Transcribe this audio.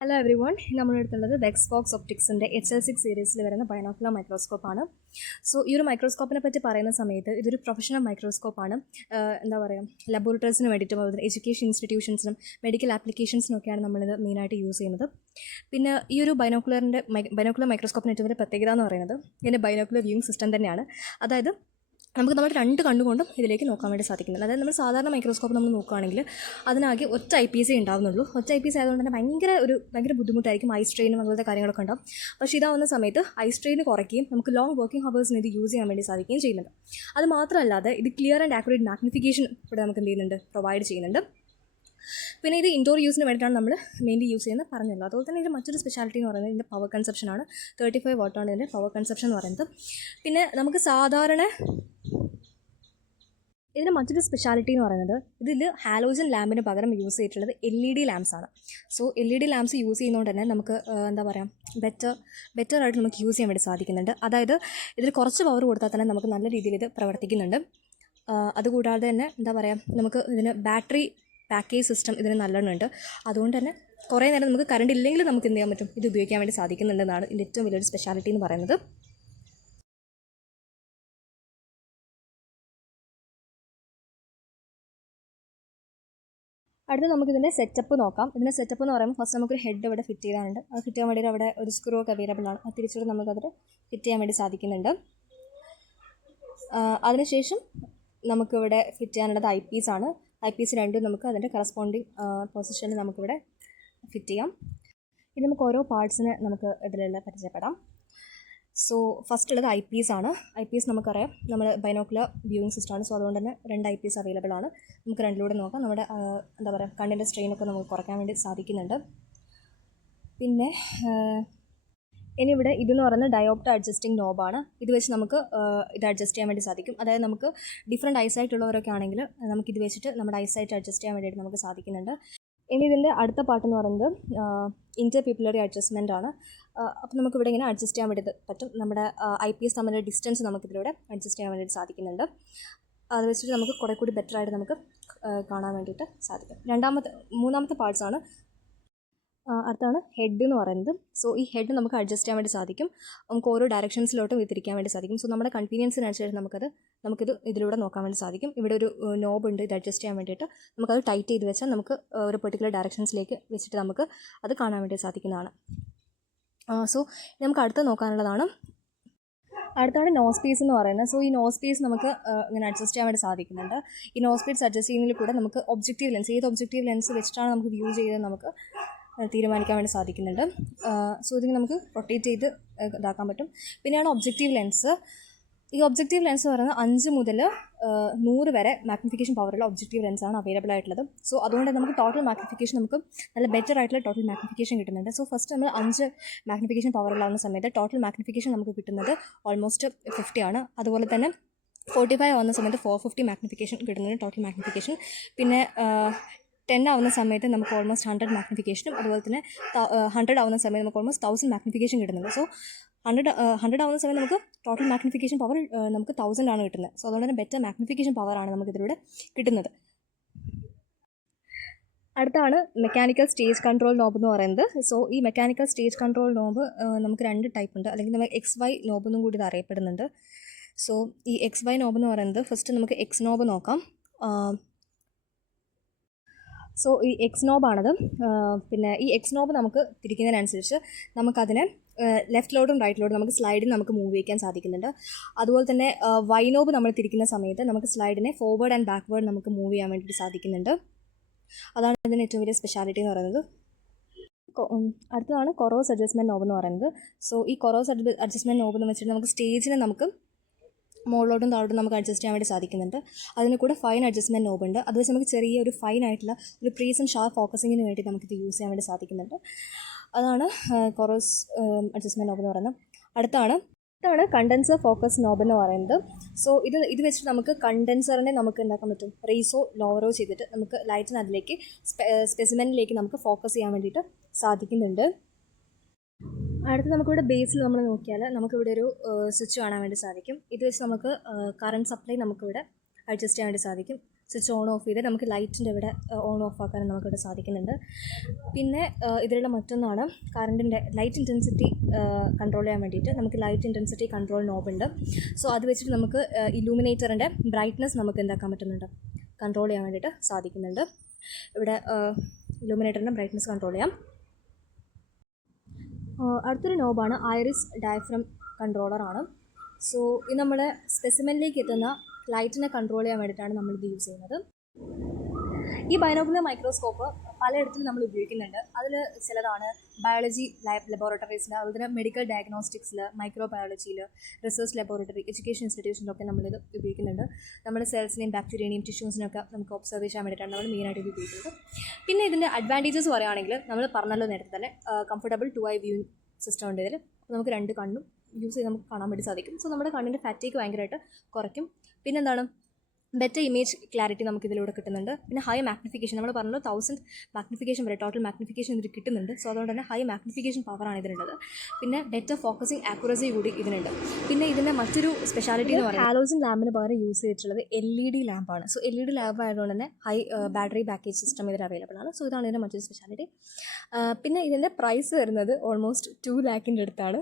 Hello everyone. നമ്മളെടുത്തുള്ളത് വെക്സ്ഫോക്സ് ഒപ്റ്റിക്സിൻ്റെ HL6 സീരീസിൽ വരുന്ന ബൈനോക്കുലർ മൈക്രോസ്കോപ്പാണ്. സോ ഈ ഒരു മൈക്രോസ്കോപ്പിനെ പറ്റി പറയുന്ന സമയത്ത് ഇതൊരു പ്രൊഫഷണൽ മൈക്രോസ്കോപ്പാണ്. എന്താ പറയുക, ലബോറട്ടറീസിന് വേണ്ടിയിട്ടും അതുപോലെ എഡ്യൂക്കേഷൻ ഇൻസ്റ്റിറ്റ്യൂഷൻസിനും മെഡിക്കൽ ആപ്ലിക്കേഷൻസിനൊക്കെയാണ് നമ്മളിത് മെയിനായിട്ട് യൂസ് ചെയ്യുന്നത്. പിന്നെ ഈ ഒരു ബൈനോക്കുലർ മൈക്രോസ്കോപ്പിന് ഏറ്റവും വലിയ പ്രത്യേകത എന്ന് പറയുന്നത് ഇതിൻ്റെ ബൈനോക്കുലർ വ്യൂയിങ് സിസ്റ്റം തന്നെയാണ്. അതായത് നമുക്ക് നമ്മുടെ രണ്ട് കണ്ണുകൊണ്ടും ഇതിലേക്ക് നോക്കാൻ വേണ്ടി സാധിക്കുന്നുണ്ട്. അതായത് നമ്മൾ സാധാരണ മൈക്രോസ്കോപ്പ് നമ്മൾ നോക്കുകയാണെങ്കിൽ അതിനാകെ ഒറ്റ ഐ പീസേ ഉണ്ടാവുന്നുള്ളൂ. ഒറ്റ ഐ പീസ് ആയതുകൊണ്ട് തന്നെ ഭയങ്കര ബുദ്ധിമുട്ടായിരിക്കും. ഐ സ്ട്രെയിനും അതുപോലത്തെ കാര്യങ്ങളൊക്കെ ഉണ്ടാവും. പക്ഷേ ഇതാവുന്ന സമയത്ത് ഐ സ്ട്രെയിൻ കുറയ്ക്കുകയും നമുക്ക് ലോങ് വർക്കിംഗ് ഹവേഴ്സിന് ഇത് യൂസ് ചെയ്യാൻ വേണ്ടി സാധിക്കുകയും ചെയ്യുന്നുണ്ട്. അത് മാത്രമല്ലാതെ ഇത് ക്ലിയർ ആൻഡ് ആക്യുറേറ്റ് മാഗ്നിഫിക്കേഷൻ ഇവിടെ നമുക്ക് എന്ത് ചെയ്യുന്നുണ്ട്, പ്രൊവൈഡ് ചെയ്യുന്നുണ്ട്. പിന്നെ ഇത് ഇൻഡോർ യൂസിന് വേണ്ടിയിട്ടാണ് നമ്മൾ മെയിൻലി യൂസ് ചെയ്യുന്നത് പറഞ്ഞല്ലോ. അതുപോലെ തന്നെ ഇതിൻ്റെ മറ്റൊരു സ്പെഷ്യാലിറ്റി എന്ന് പറയുന്നത് ഇതിൻ്റെ പവർ കൺസപ്ഷനാണ്. 35 വാട്ടാണ് ഇതിൻ്റെ പവർ കൺസപ്ഷൻ എന്ന് പറയുന്നത്. പിന്നെ നമുക്ക് സാധാരണ ഇതിൻ്റെ മറ്റൊരു സ്പെഷ്യാലിറ്റി എന്ന് പറയുന്നത് ഇതിൽ ഹാലോജൻ ലാമ്പിന് പകരം യൂസ് ചെയ്തിട്ടുള്ളത് LED ലാംപ്സ് ആണ്. സോ LED ലാംപ്സ് യൂസ് ചെയ്യുന്നതുകൊണ്ട് തന്നെ നമുക്ക് എന്താ പറയുക, ബെറ്റർ ആയിട്ട് നമുക്ക് യൂസ് ചെയ്യാൻ വേണ്ടി സാധിക്കുന്നുണ്ട്. അതായത് ഇതിൽ കുറച്ച് പവർ കൊടുത്താൽ തന്നെ നമുക്ക് നല്ല രീതിയിൽ ഇത് പ്രവർത്തിക്കുന്നുണ്ട്. അതുകൂടാതെ തന്നെ എന്താ പറയുക, നമുക്ക് ഇതിന് ബാറ്ററി പാക്കേജ് സിസ്റ്റം ഇതിന് നല്ലോണമുണ്ട്. അതുകൊണ്ട് തന്നെ കുറേ നേരം നമുക്ക് കറണ്ട് ഇല്ലെങ്കിൽ നമുക്ക് എന്ത് ചെയ്യാൻ പറ്റും, ഇത് ഉപയോഗിക്കാൻ വേണ്ടി സാധിക്കുന്നുണ്ടെന്നാണ് ഇതിൻ്റെ ഏറ്റവും വലിയൊരു സ്പെഷ്യാലിറ്റി എന്ന് പറയുന്നത്. അടുത്ത് നമുക്കിതിൻ്റെ സെറ്റപ്പ് നോക്കാം. ഇതിൻ്റെ സെറ്റപ്പ് എന്ന് പറയുമ്പോൾ ഫസ്റ്റ് നമുക്കൊരു ഹെഡ് ഇവിടെ ഫിറ്റ് ചെയ്യാനുണ്ട്. അത് ഫിറ്റ് ചെയ്യാൻ വേണ്ടി അവിടെ ഒരു സ്ക്രൂ ഒക്കെ അവൈലബിൾ ആണ്. അത് തിരിച്ചിട്ട് നമുക്കതിൽ ഫിറ്റ് ചെയ്യാൻ വേണ്ടി സാധിക്കുന്നുണ്ട്. അതിനുശേഷം നമുക്കിവിടെ ഫിറ്റ് ചെയ്യാനുള്ളത് ഐ പീസ് ആണ്. ഐ പീസ് രണ്ടും നമുക്ക് അതിൻ്റെ കറസ്പോണ്ടിങ് പൊസിഷനിൽ നമുക്കിവിടെ ഫിറ്റ് ചെയ്യാം. ഇത് നമുക്ക് ഓരോ പാർട്സിനെ നമുക്ക് ഇതിലുള്ള പരിചയപ്പെടാം. സോ ഫസ്റ്റ് ഉള്ളത് ഐ പീസ് ആണ്. ഐ പീസ് നമുക്കറിയാം നമ്മൾ ബൈനോക്കുലർ വ്യൂയിങ് സിസ്റ്റമാണ്. സോ അതുകൊണ്ട് തന്നെ 2 ഐ പീസ് അവൈലബിൾ ആണ്. നമുക്ക് രണ്ടിലൂടെ നോക്കാം. നമ്മുടെ എന്താ പറയുക, കണ്ണിൻ്റെ സ്ട്രെയിനൊക്കെ നമുക്ക് കുറയ്ക്കാൻ വേണ്ടി സാധിക്കുന്നുണ്ട്. പിന്നെ ഇനി ഇവിടെ ഇതെന്ന് പറയുന്നത് ഡയോപ്റ്റർ അഡ്ജസ്റ്റിംഗ് നോബാണ്. ഇത് വെച്ച് നമുക്ക് ഇത് അഡ്ജസ്റ്റ് ചെയ്യാൻ വേണ്ടി സാധിക്കും. അതായത് നമുക്ക് ഡിഫറെൻറ്റ് ഐസൈറ്റ് ഉള്ളവരൊക്കെ ആണെങ്കിൽ നമുക്കിത് വെച്ചിട്ട് നമ്മുടെ ഐസൈറ്റ് അഡ്ജസ്റ്റ് ചെയ്യാൻ വേണ്ടിയിട്ട് നമുക്ക് സാധിക്കുന്നുണ്ട്. ഇനി ഇതിൻ്റെ അടുത്ത പാട്ടെന്ന് പറയുന്നത് ഇൻ്റർ പിപ്പിലറി അഡ്ജസ്റ്റ്മെൻ്റ് ആണ്. അപ്പോൾ നമുക്കിവിടെ ഇങ്ങനെ അഡ്ജസ്റ്റ് ചെയ്യാൻ വേണ്ടി പറ്റും. നമ്മുടെ ഐ പി എസ് തമ്മിലുള്ള ഡിസ്റ്റൻസ് നമുക്കിതിലൂടെ അഡ്ജസ്റ്റ് ചെയ്യാൻ വേണ്ടിയിട്ട് സാധിക്കുന്നുണ്ട്. അത് വെച്ചിട്ട് നമുക്ക് കുറേ കൂടി ബെറ്ററായിട്ട് നമുക്ക് കാണാൻ വേണ്ടിയിട്ട് സാധിക്കും. മൂന്നാമത്തെ പാർട്സാണ്. അടുത്താണ് ഹെഡ് എന്ന് പറയുന്നത്. സോ ഈ ഹെഡ് നമുക്ക് അഡ്ജസ്റ്റ് ചെയ്യാൻ വേണ്ടി സാധിക്കും. നമുക്ക് ഓരോ ഡയറക്ഷൻസിലോട്ടും തിരിക്കാൻ വേണ്ടി സാധിക്കും. സോ നമ്മുടെ കൺവീനിയൻസിനനുസരിച്ച് നമുക്കിത് ഇതിലൂടെ നോക്കാൻ വേണ്ടി സാധിക്കും. ഇവിടെ ഒരു നോബ് ഉണ്ട് ഇത് അഡ്ജസ്റ്റ് ചെയ്യാൻ വേണ്ടിയിട്ട്. നമുക്കത് ടൈറ്റ് ചെയ്ത് വെച്ചാൽ നമുക്ക് ഒരു പെർട്ടിക്കുലർ ഡയറക്ഷൻസിലേക്ക് വെച്ചിട്ട് നമുക്ക് അത് കാണാൻ വേണ്ടി സാധിക്കുന്നതാണ്. സോ നമുക്ക് അടുത്ത് നോക്കാനുള്ളതാണ്. അടുത്താണ് നോസ് പീസ് എന്ന് പറയുന്നത്. സോ ഈ നോസ് പീസ് നമുക്ക് ഇങ്ങനെ അഡ്ജസ്റ്റ് ചെയ്യാൻ വേണ്ടി സാധിക്കുന്നുണ്ട്. ഈ നോസ് പീസ് അഡ്ജസ്റ്റ് ചെയ്യുന്നതിൽ കൂടെ നമുക്ക് ഒബ്ജക്റ്റീവ് ലെൻസ്, ഏത് ഒബ്ജക്റ്റീവ് ലെൻസ് വെച്ചിട്ടാണ് നമുക്ക് വ്യൂ ചെയ്ത് നമുക്ക് തീരുമാനിക്കാൻ വേണ്ടി സാധിക്കുന്നുണ്ട്. സോ ഇതിന് നമുക്ക് റൊട്ടേറ്റ് ചെയ്ത് ഇതാക്കാൻ പറ്റും. പിന്നെയാണ് ഒബ്ജക്റ്റീവ് ലെൻസ്. ഈ ഒബ്ജക്റ്റീവ് ലെൻസ് പറയുന്നത് 5 മുതൽ 100 വരെ മാഗ്നിഫിക്കേഷൻ പവറുള്ള ഒബ്ജക്റ്റീവ് ലെൻസാണ് അവൈലബിൾ ആയിട്ടുള്ളത്. സോ അതുകൊണ്ട് നമുക്ക് ടോട്ടൽ മാഗ്നിഫിക്കേഷൻ നമുക്ക് നല്ല ബെറ്റർ ആയിട്ടുള്ള ടോട്ടൽ മാഗ്നിഫിക്കേഷൻ കിട്ടുന്നുണ്ട്. സോ ഫസ്റ്റ് നമ്മൾ 5 മാഗ്നിഫിക്കേഷൻ പവറുള്ളാവുന്ന സമയത്ത് ടോട്ടൽ മാഗ്നിഫിക്കേഷൻ നമുക്ക് കിട്ടുന്നത് ഓൾമോസ്റ്റ് 50 ആണ്. അതുപോലെ തന്നെ 45 ആവുന്ന സമയത്ത് 450 മാഗ്നിഫിക്കേഷൻ കിട്ടുന്നുണ്ട് ടോട്ടൽ മാഗ്നിഫിക്കേഷൻ. പിന്നെ 10 ആവുന്ന സമയത്ത് നമുക്ക് ഓൾമോസ്റ്റ് 100 മാഗ്നിഫിക്കേഷനും അതുപോലെ തന്നെ 100 ആവുന്ന സമയത്ത് നമുക്ക് ഓൾമോസ്റ്റ് 1000 മാഗ്നിഫിക്കേഷൻ കിട്ടുന്നുണ്ട്. സോ 100 ആവുന്ന സമയത്ത് നമുക്ക് ടോട്ടൽ മാഗ്നിഫിക്കേഷൻ പവർ നമുക്ക് 1000 ആണ് കിട്ടുന്നത്. സോ അതുകൊണ്ട് തന്നെ ബെറ്റർ മാഗ്നിഫിക്കേഷൻ പവറാണ് നമുക്കിതിലൂടെ കിട്ടുന്നത്. അടുത്താണ് മെക്കാനിക്കൽ സ്റ്റേജ് കൺട്രോൾ നോബ് എന്ന് പറയുന്നത്. സോ ഈ മെക്കാനിക്കൽ സ്റ്റേജ് കൺട്രോൾ നോബ് നമുക്ക് 2 ടൈപ്പ് ഉണ്ട്. അല്ലെങ്കിൽ നമുക്ക് XY നോബ് എന്നും കൂടി ഇത് അറിയപ്പെടുന്നുണ്ട്. സോ ഈ XY നോബ് എന്ന് പറയുന്നത് ഫസ്റ്റ് നമുക്ക് X നോബ് നോക്കാം. സോ ഈ എക്സ് നോബാണത്. പിന്നെ ഈ എക്സ് നോബ് നമുക്ക് തിരിക്കുന്നതിനനുസരിച്ച് നമുക്കതിനെ ലെഫ്റ്റിലോട്ടും റൈറ്റിലോട്ടും നമുക്ക് സ്ലൈഡിന് നമുക്ക് മൂവ് ചെയ്യാൻ സാധിക്കുന്നുണ്ട്. അതുപോലെ തന്നെ വൈ നോബ് നമ്മൾ തിരിക്കുന്ന സമയത്ത് നമുക്ക് സ്ലൈഡിനെ ഫോർവേഡ് ആൻഡ് ബാക്ക്വേർഡ് നമുക്ക് മൂവ് ചെയ്യാൻ വേണ്ടിയിട്ട് സാധിക്കുന്നുണ്ട്. അതാണ് ഇതിൻ്റെ ഏറ്റവും വലിയ സ്പെഷ്യാലിറ്റി എന്ന് പറയുന്നത്. അടുത്തതാണ് കൊറോസ് അഡ്ജസ്റ്റ്മെൻറ്റ് നോബ് എന്ന് പറയുന്നത്. സോ ഈ കൊറോസ് അഡ്ജസ്റ്റ്മെൻറ്റ് നോബ് എന്ന് വെച്ചിട്ട് നമുക്ക് സ്റ്റേജിനെ നമുക്ക് മുകളിലോട്ടും താഴോട്ടും നമുക്ക് അഡ്ജസ്റ്റ് ചെയ്യാൻ വേണ്ടി സാധിക്കുന്നുണ്ട്. അതിന് കൂടെ ഫൈൻ അഡ്ജസ്റ്റ്മെൻറ്റ് നോബ് ഉണ്ട്. അത് വെച്ച് നമുക്ക് ചെറിയ ഒരു ഫൈൻ ആയിട്ടുള്ള ഒരു പ്രീസ് ആൻഡ് ഷാർപ്പ് ഫോക്കസിങ്ങിന് വേണ്ടി നമുക്കിത് യൂസ് ചെയ്യാൻ വേണ്ടി സാധിക്കുന്നുണ്ട്. അതാണ് കൊറോസ് അഡ്ജസ്റ്റ്മെൻറ്റ് നോബ് എന്ന് പറയുന്നത്. അടുത്താണ് കണ്ടൻസർ ഫോക്കസ് നോബ് എന്ന് പറയുന്നത്. സോ ഇത് വെച്ചിട്ട് നമുക്ക് കണ്ടൻസറിനെ നമുക്ക് എന്താക്കാൻ പറ്റും, റേസോ ലോവറോ ചെയ്തിട്ട് നമുക്ക് ലൈറ്റിന് അതിലേക്ക് സ്പെസിമെനിലേക്ക് നമുക്ക് ഫോക്കസ് ചെയ്യാൻ വേണ്ടിയിട്ട് സാധിക്കുന്നുണ്ട്. അടുത്ത് നമുക്കിവിടെ ബേസിൽ നമ്മൾ നോക്കിയാൽ നമുക്കിവിടെ ഒരു സ്വിച്ച് കാണാൻ വേണ്ടി സാധിക്കും. ഇത് വെച്ച് നമുക്ക് കറണ്ട് സപ്ലൈ നമുക്കിവിടെ അഡ്ജസ്റ്റ് ചെയ്യാൻ വേണ്ടി സാധിക്കും. സ്വിച്ച് ഓൺ ഓഫ് ചെയ്ത് നമുക്ക് ലൈറ്റിൻ്റെ ഇവിടെ ഓൺ ഓഫ് ആക്കാനും നമുക്കിവിടെ സാധിക്കുന്നുണ്ട്. പിന്നെ ഇതിലുള്ള മറ്റൊന്നാണ് കറണ്ടിൻ്റെ ലൈറ്റ് ഇൻറ്റൻസിറ്റി കൺട്രോൾ ചെയ്യാൻ വേണ്ടിയിട്ട് നമുക്ക് ലൈറ്റ് ഇൻറ്റൻസിറ്റി കൺട്രോൾ നോബുണ്ട്. സോ അത് വെച്ചിട്ട് നമുക്ക് ഇലൂമിനേറ്ററിൻ്റെ ബ്രൈറ്റ്നസ് നമുക്ക് എന്താക്കാൻ പറ്റുന്നുണ്ട്, കൺട്രോൾ ചെയ്യാൻ വേണ്ടിയിട്ട് സാധിക്കുന്നുണ്ട്. ഇവിടെ ഇലൂമിനേറ്ററിൻ്റെ ബ്രൈറ്റ്നസ് കൺട്രോൾ ചെയ്യാം. അടുത്തൊരു നോബാണ് ഐറിസ് ഡയഫ്രം കൺട്രോളറാണ്. സോ ഇത് നമ്മുടെ സ്പെസിമെനിലേക്ക് എത്തുന്ന ലൈറ്റിനെ കൺട്രോൾ ചെയ്യാൻ വേണ്ടിയിട്ടാണ് നമ്മളിത് യൂസ് ചെയ്യുന്നത്. ഈ ബൈനോക്കുലർ മൈക്രോസ്കോപ്പ് പലയിടത്തും നമ്മൾ ഉപയോഗിക്കുന്നുണ്ട്. അതിൽ ചിലതാണ് ബയോളജി ലബോറട്ടറീസിൽ, അതുപോലെ മെഡിക്കൽ ഡയഗ്നോസ്റ്റിക്സിൽ, മൈക്രോബയോളജിയിൽ, റിസർച്ച് ലബോറട്ടറി, എഡ്യൂക്കേഷൻ ഇൻസ്റ്റിറ്റ്യൂഷനിലൊക്കെ നമ്മളിത് ഉപയോഗിക്കുന്നുണ്ട്. നമ്മുടെ സെൽസിനെയും ബാക്ടീരിയനെയും ടിഷ്യൂസിനൊക്കെ നമുക്ക് ഒബ്സർവ് ചെയ്യാൻ വേണ്ടിയിട്ടാണ് നമ്മൾ മെയിനായിട്ട് ഇത് ഉപയോഗിക്കുന്നത്. പിന്നെ ഇതിൻ്റെ അഡ്വാൻറ്റേജസ് പറയുകയാണെങ്കിൽ നമ്മൾ പറഞ്ഞല്ലോ നേരത്തെ തന്നെ, കംഫർട്ടബിൾ 2 eye വ്യൂയിങ് സിസ്റ്റം ഉണ്ട് ഇതിൽ. നമുക്ക് 2 കണ്ണും യൂസ് ചെയ്ത് നമുക്ക് കാണാൻ വേണ്ടി സാധിക്കും. സോ നമ്മുടെ കണ്ണിൻ്റെ ഫാറ്റീഗ് ഭയങ്കരമായിട്ട് കുറയ്ക്കും. പിന്നെന്താണ്, ബെറ്റർ ഇമേജ് ക്ലാരിറ്റി നമുക്ക് ഇതിലൂടെ കിട്ടുന്നുണ്ട്. പിന്നെ ഹൈ മാഗ്നിഫിക്കേഷൻ, നമ്മൾ പറഞ്ഞല്ലോ 1000 മാഗ്നിഫിക്കേഷൻ വരെ ടോട്ടൽ മാഗ്നിഫിക്കേഷൻ ഇതിൽ കിട്ടുന്നുണ്ട്. സോ അതുകൊണ്ട് തന്നെ ഹൈ മാഗ്നിഫിക്കേഷൻ പവറാണ് ഇതിനുള്ളത്. പിന്നെ ബെറ്റർ ഫോക്കസിങ് ആക്യുറസി കൂടി ഇതിനുണ്ട്. പിന്നെ ഇതിൻ്റെ മറ്റൊരു സ്പെഷ്യാലിറ്റി എന്ന് പറയുന്നത് ഹാലോജൻ ലാമ്പിന് പകരം യൂസ് ചെയ്തിട്ടുള്ളത് LED ലാമ്പാണ്. സോ LED ലാമ്പ് ആയതുകൊണ്ട് തന്നെ ഹൈ ബാറ്ററി ബാക്കേജ് സിസ്റ്റം ഇതിൽ അവൈലബിൾ ആണ്. സോ ഇതാണ് ഇതിൻ്റെ മറ്റൊരു സ്പെഷ്യാലിറ്റി. പിന്നെ ഇതിൻ്റെ പ്രൈസ് വരുന്നത് ഓൾമോസ്റ്റ് 2 lakhൻ്റെ അടുത്താണ്.